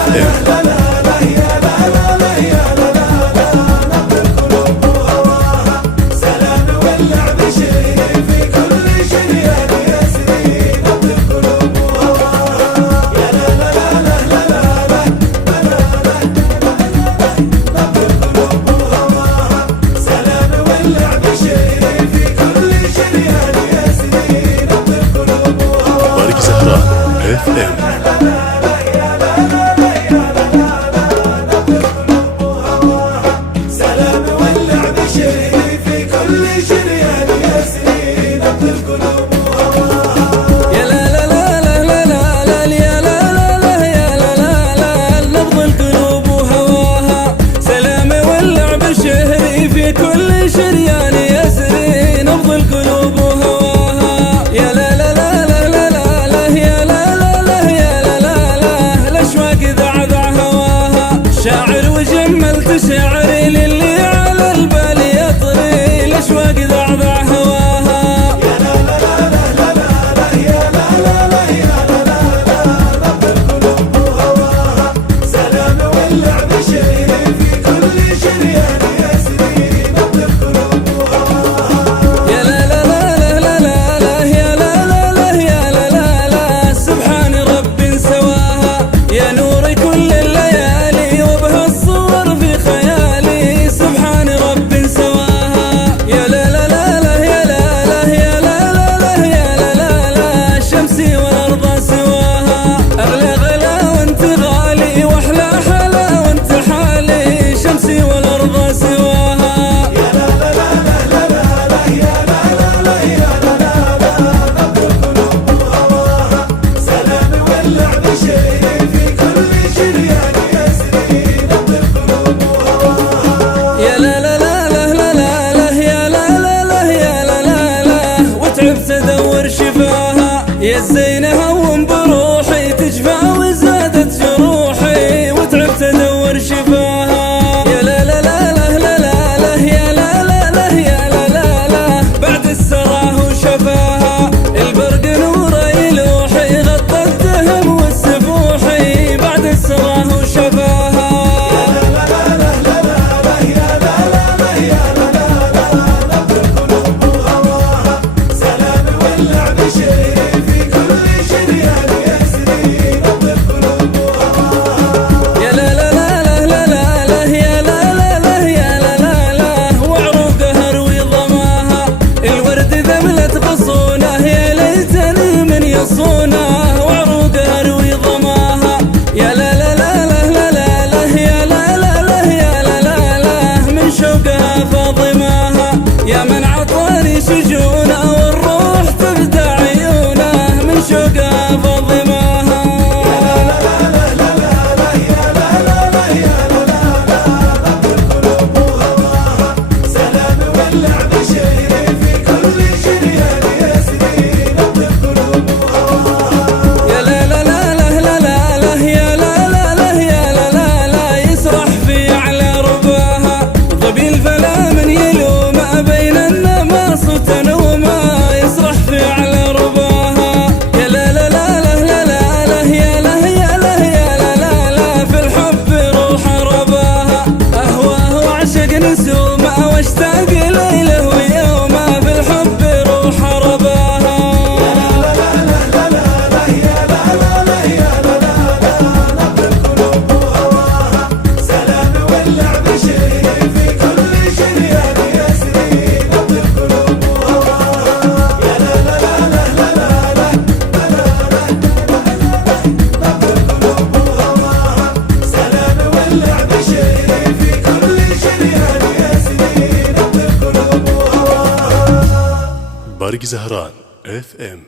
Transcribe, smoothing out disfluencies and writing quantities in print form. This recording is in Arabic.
اف ام. برق زهران اف ام. شاعر وجملت شعري للي على البال يطري الاشواق ضعضع هواها. يا لا لا لا لا لا يا لا لا لا يا لا لا لا نبض القلوب وهواها. سلام واللعب شيري في كل شريان يسري نبض القلوب وهواها. يا لا لا لا لا لا لا يا لا لا لا يا لا لا لا سبحان رب سواها. يا نور كل الليالي تدور شفاها. يا الزين هون بروحي تجفى وزادت جروحي وتعبت ادور شفاها. يا لا لا لا لا لا لا لا يا لا لا لا يا لا لا لا بعد السراه وشفاها. البرق نوره يلوحي غطى الدهم والسفوحي بعد السراه وشفاها. صونه وعروقها روي ضماها. يا لا لا لا لا لا لا يا لا لا لا يا لا لا لا من شوقها فاضماها. يا من عطاني شجونه والروح تبدى عيونه من شوقها فاضماها. الفلا من يلوم بين النماص وتنومه يسرح في اعلى رباها. يا لا لا لا لا لا لا يا لا يا لا يا لا لا لا في الحب روح رباها. اهواه واعشق نسومه واشتاق ليله ويومه في الحب روح رباها. يا لا لا لا لا لا يا لا لا لا يا لا لا لا نبض القلوب وهواها. سلام واللعب شيري في كل شريان يسري نبض القلوب وهواها. يا لا لا لا لا لا لا نبض القلوب وهواها. سلام واللعب شيري في كل شريان يسري نبض القلوب وهواها. برق زهران اف ام.